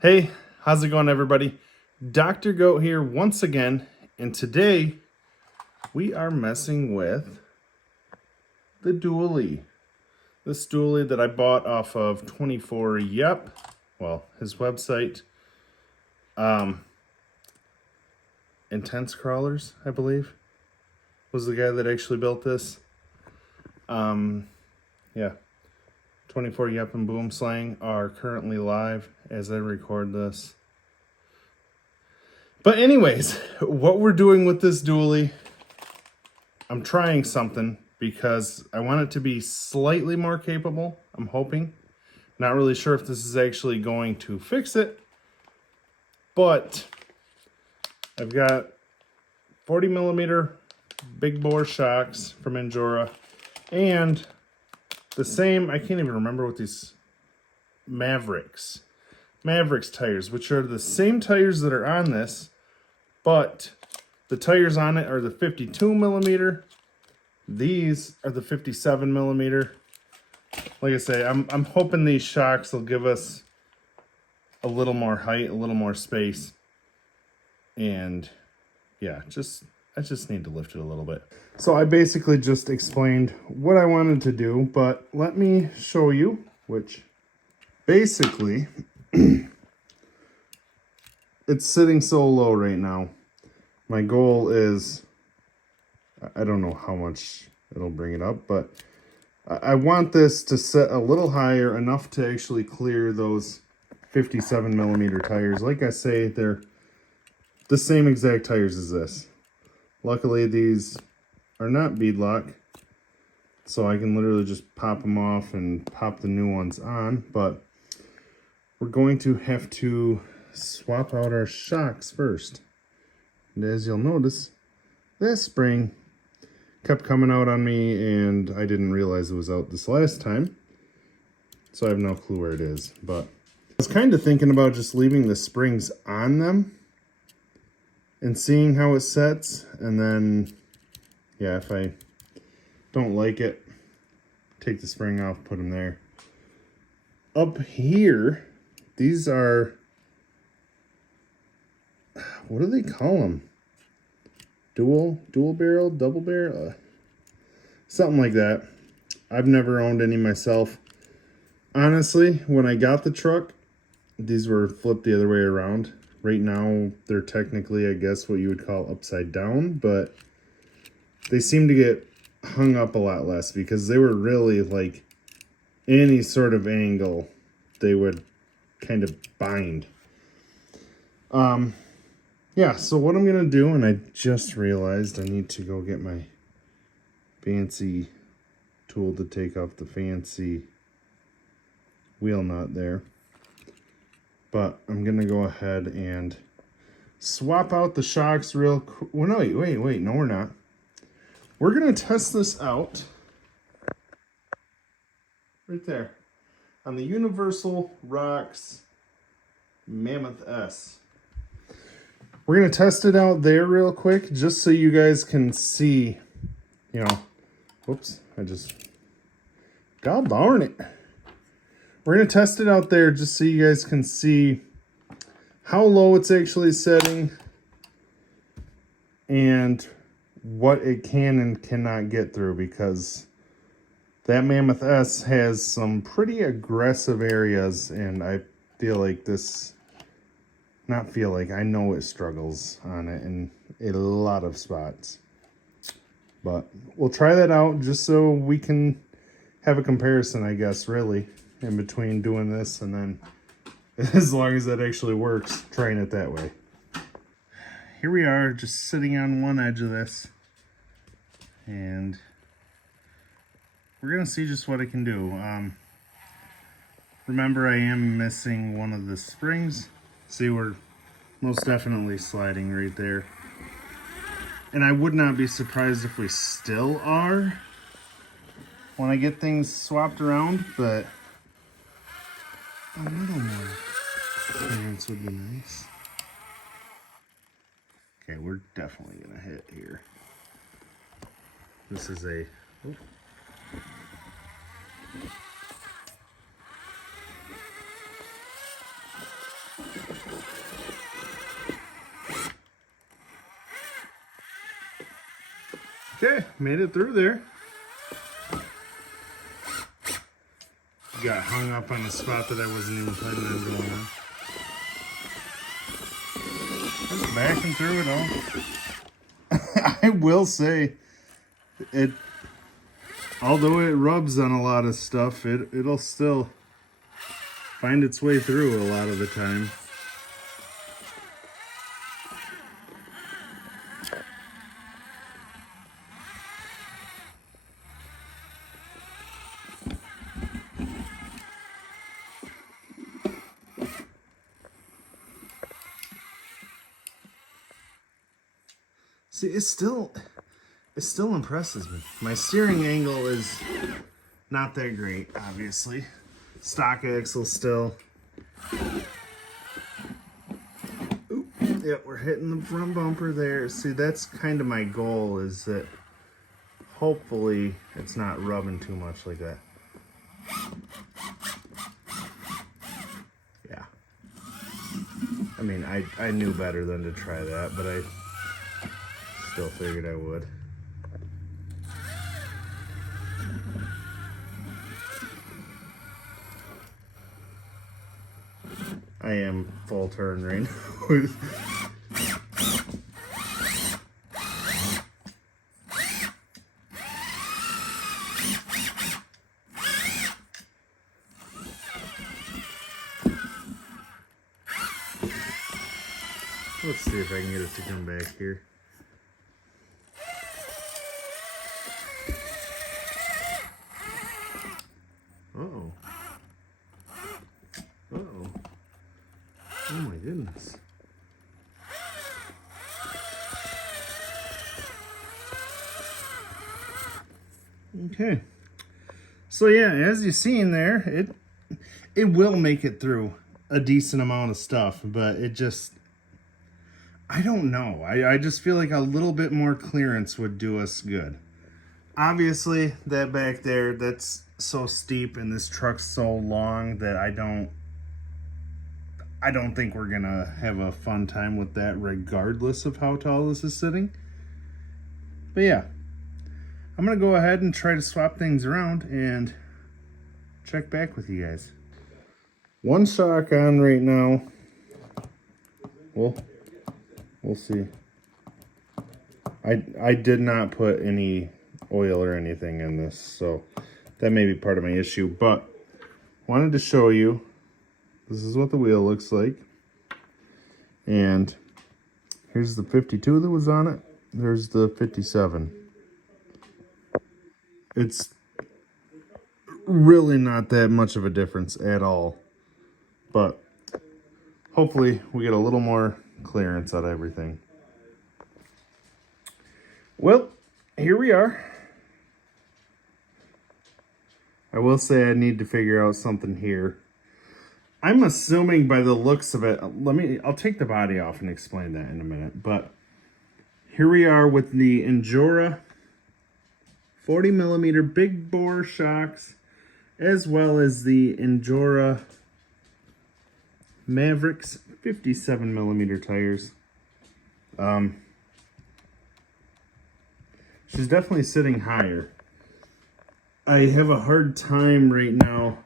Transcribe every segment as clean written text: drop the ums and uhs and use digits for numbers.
Hey, how's it going, everybody? Dr. Goat here once again, and today we are messing with the dually. This dually that I bought off of 24 Yep, well, his website. Intense Crawlers, I believe, was the guy that actually built this. Yeah. 24 Yep and Boom Slang are currently live as I record this. But anyways, what we're doing with this dually, I'm trying something because I want it to be slightly more capable, I'm hoping. Not really sure if this is actually going to fix it, but I've got 40 millimeter Big Bore shocks from Injora and the same, I can't even remember what these Maverix tires, which are the same tires that are on this, but the tires on it are the 52 millimeter. These are the 57 millimeter. Like I say, I'm hoping these shocks will give us a little more height, a little more space. And yeah, I just need to lift it a little bit. So I basically just explained what I wanted to do, but let me show you, which basically it's sitting so low right now. My goal is, I don't know how much it'll bring it up, but I want this to set a little higher, enough to actually clear those 57 millimeter tires. Like I say, they're the same exact tires as this. Luckily, these are not beadlock, so I can literally just pop them off and pop the new ones on, but we're going to have to swap out our shocks first. And as you'll notice, this spring kept coming out on me, and I didn't realize it was out this last time, so I have no clue where it is. But I was kind of thinking about just leaving the springs on them and seeing how it sets, and then yeah, if I don't like it, take the spring off, put them there. Up here, these are, what do they call them? Dual barrel, double barrel, something like that. I've never owned any myself. Honestly, when I got the truck, these were flipped the other way around. Right now, they're technically, I guess, what you would call upside down, but they seem to get hung up a lot less because they were really like any sort of angle they would kind of bind. Yeah, so what I'm gonna do, and I just realized I need to go get my fancy tool to take off the fancy wheel nut there. But I'm gonna go ahead and swap out the shocks real quick. Well, no, wait, no we're not. We're gonna test this out right there on the Universal Rocks Mammoth S. We're gonna test it out there real quick, just so you guys can see, you know, whoops, God darn it. We're gonna test it out there just so you guys can see how low it's actually setting and what it can and cannot get through, because that Mammoth S has some pretty aggressive areas, and I feel like this, not feel like, I know it struggles on it in a lot of spots. But we'll try that out just so we can have a comparison, I guess, really, in between doing this and then, as long as that actually works, trying it that way. Here we are, just sitting on one edge of this, and we're gonna see just what it can do. Remember, I am missing one of the springs. See, we're most definitely sliding right there. And I would not be surprised if we still are when I get things swapped around, but a little more clearance would be nice. Okay, we're definitely gonna hit here. This is a, oh. Okay, made it through there. Got hung up on a spot that I wasn't even planning on going on. Just backing through it all. I will say, although it rubs on a lot of stuff, it'll still find its way through a lot of the time. See, it still impresses me. My steering angle is not that great, obviously. Stock axle still. Oop, yeah, we're hitting the front bumper there. See, that's kind of my goal, is that hopefully it's not rubbing too much like that. Yeah. I mean, I knew better than to try that, but I still figured I would. I am full turn right now. Let's see if I can get it to come back here. Uh-oh. Uh-oh. Oh my goodness. Okay. So yeah, as you've seen there, it will make it through a decent amount of stuff, but it just, I don't know. I just feel like a little bit more clearance would do us good. Obviously, that back there, that's so steep and this truck's so long that I don't think we're gonna have a fun time with that regardless of how tall this is sitting. But yeah, I'm gonna go ahead and try to swap things around and check back with you guys. One shock on right now. We'll see. I did not put any oil or anything in this, so that may be part of my issue, but wanted to show you, this is what the wheel looks like. And here's the 52 that was on it. There's the 57. It's really not that much of a difference at all, but hopefully we get a little more clearance out of everything. Well, here we are. I will say I need to figure out something here. I'm assuming by the looks of it, I'll take the body off and explain that in a minute, but here we are with the Injora 40mm Big Bore shocks, as well as the Injora Maverix 57mm tires. She's definitely sitting higher. I have a hard time right now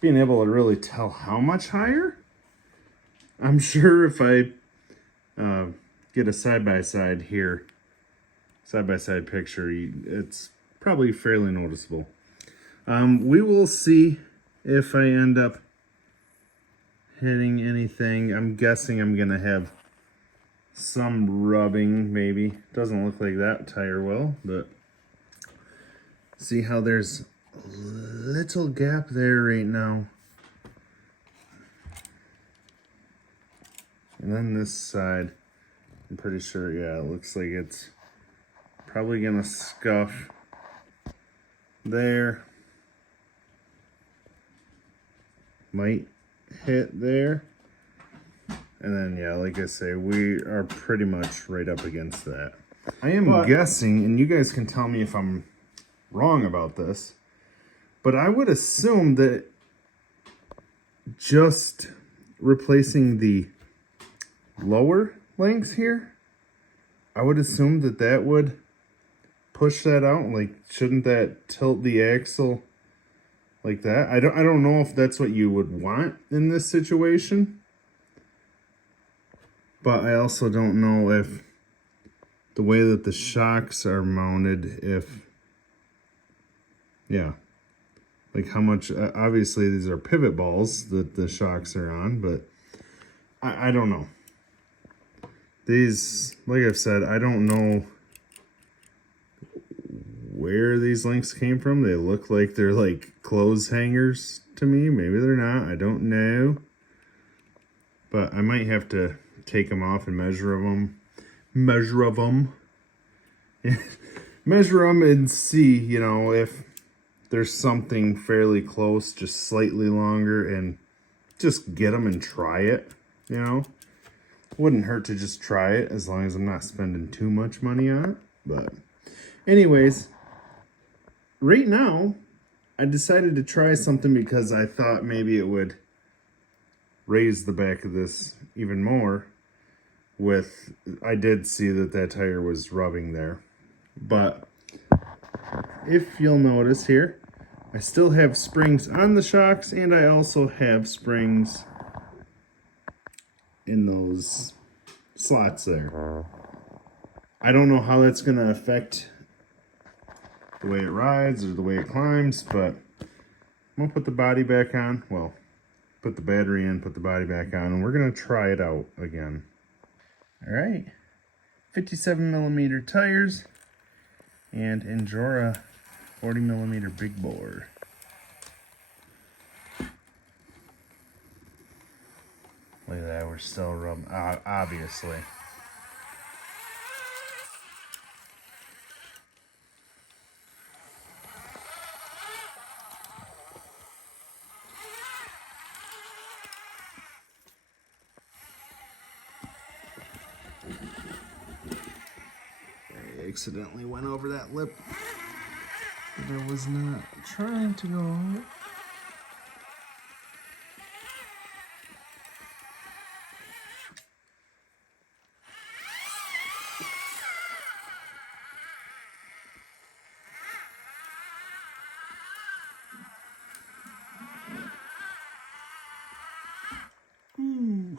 being able to really tell how much higher. I'm sure if I get a side-by-side here, side-by-side picture, it's probably fairly noticeable. We will see if I end up hitting anything. I'm guessing I'm gonna have some rubbing, maybe. Doesn't look like that tire will, but see how there's a little gap there right now. And then this side, I'm pretty sure, yeah, it looks like it's probably gonna scuff there. Might hit there. And then, yeah, like I say, we are pretty much right up against that. I am guessing, and you guys can tell me if I'm wrong about this, But I would assume that just replacing the lower lengths here, I would assume that that would push that out. Like, shouldn't that tilt the axle like that? I don't know if that's what you would want in this situation. But I also don't know if the way that the shocks are mounted, if, yeah, like how much, obviously these are pivot balls that the shocks are on, but I don't know. These, like I've said, I don't know where these links came from. They look like they're like clothes hangers to me. Maybe they're not. I don't know. But I might have to take them off and measure them. Measure them and see, you know, if there's something fairly close, just slightly longer, and just get them and try it, you know. Wouldn't hurt to just try it as long as I'm not spending too much money on it. But anyways, right now, I decided to try something because I thought maybe it would raise the back of this even more. I did see that that tire was rubbing there. But if you'll notice here, I still have springs on the shocks, and I also have springs in those slots there. I don't know how that's going to affect the way it rides or the way it climbs, but I'm going to put the body back on. Well, put the battery in, put the body back on, and we're going to try it out again. All right, 57mm tires and Injora 40mm Big Bore. Look at that, we're still rubbing, obviously. I accidentally went over that lip that I was not trying to go over. Ooh.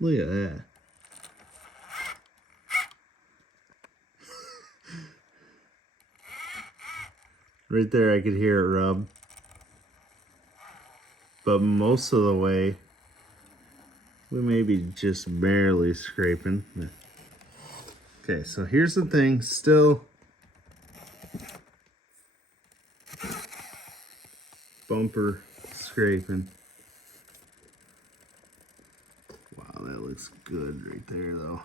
Look at that. Right there I could hear it rub. But most of the way, we may be just barely scraping. Okay, so here's the thing, still bumper scraping. Wow, that looks good right there though.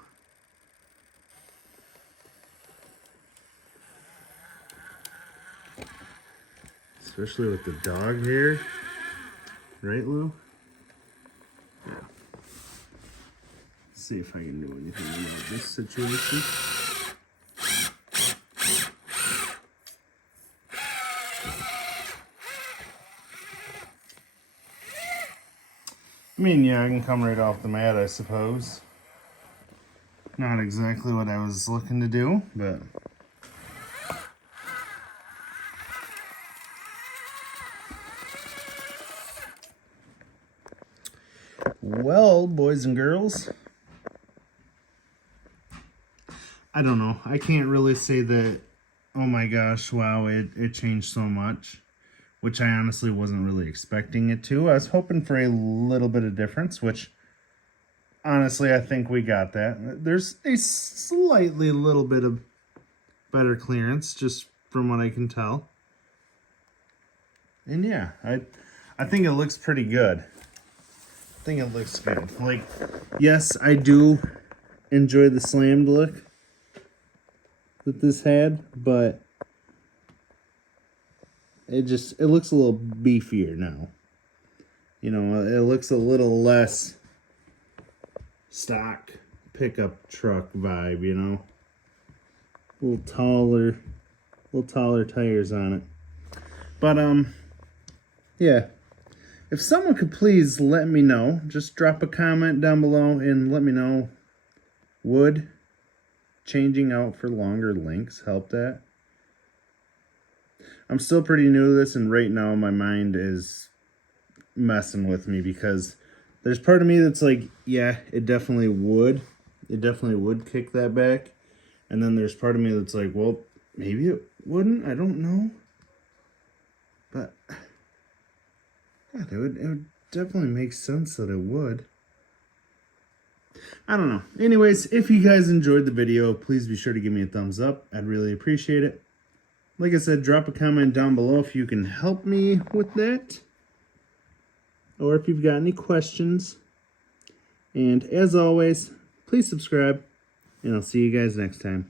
Especially with the dog hair. Right, Lou? Yeah. Let's see if I can do anything about this situation. I mean, yeah, I can come right off the mat, I suppose. Not exactly what I was looking to do, but... Well, boys and girls, I don't know. I can't really say that, oh my gosh, wow, it changed so much, which I honestly wasn't really expecting it to. I was hoping for a little bit of difference, which honestly, I think we got that. There's a slightly little bit of better clearance, just from what I can tell. And yeah, I think it looks pretty good. I think it looks good. Like, yes, I do enjoy the slammed look. that this had, but it looks a little beefier now. You know, it looks a little less stock pickup truck vibe, you know. A little taller tires on it. But yeah. If someone could please let me know, just drop a comment down below and let me know, would changing out for longer links help that? I'm still pretty new to this, and right now my mind is messing with me because there's part of me that's like, yeah, it definitely would. It definitely would kick that back. And then there's part of me that's like, well, maybe it wouldn't. I don't know. But yeah, it would definitely make sense that it would. I don't know. Anyways, if you guys enjoyed the video, please be sure to give me a thumbs up. I'd really appreciate it. Like I said, drop a comment down below if you can help me with that, or if you've got any questions. And as always, please subscribe, and I'll see you guys next time.